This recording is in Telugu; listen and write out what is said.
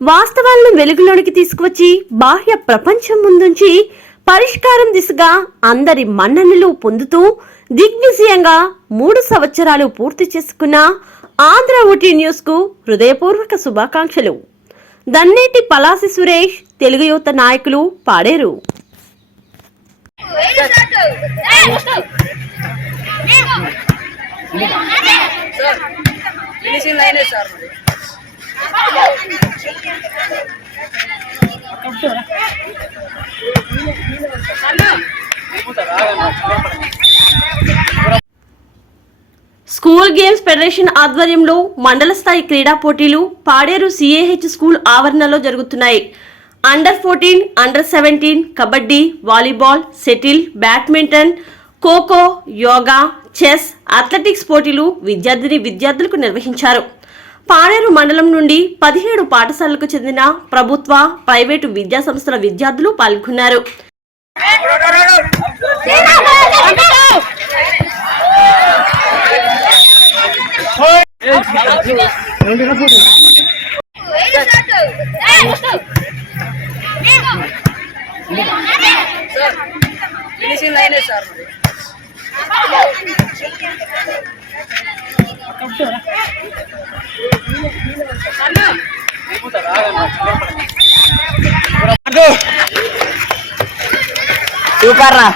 వాస్తవాలను వెలుగులోనికి తీసుకువచ్చి బాహ్య ప్రపంచం ముందుంచి పరిష్కారం దిశగా అందరి మన్ననలు పొందుతూ దిగ్విజయంగా 3 సంవత్సరాలు పూర్తి చేసుకున్న ఆంధ్ర ఊటీ న్యూస్ కు హృదయపూర్వక శుభాకాంక్షలు. దన్నేటి పలాసి సురేష్, తెలుగు యువత నాయకులు, పాడేరు. స్కూల్ గేమ్స్ ఫెడరేషన్ ఆధ్వర్యంలో మండల స్థాయి క్రీడా పోటీలు పాడేరు సిఏహెచ్ స్కూల్ ఆవరణలో జరుగుతున్నాయి. Under 14, under 17 kabaddi, volleyball, shuttle, badminton, kho kho, yoga, chess, athletics పోటీలు విద్యార్థులకు నిర్వహించారు. పాడేరు మండలం నుండి 17 పాఠశాలలకు చెందిన ప్రభుత్వ, ప్రైవేటు విద్యా సంస్థల విద్యార్థులు పాల్గొన్నారు. సూపర్ రా.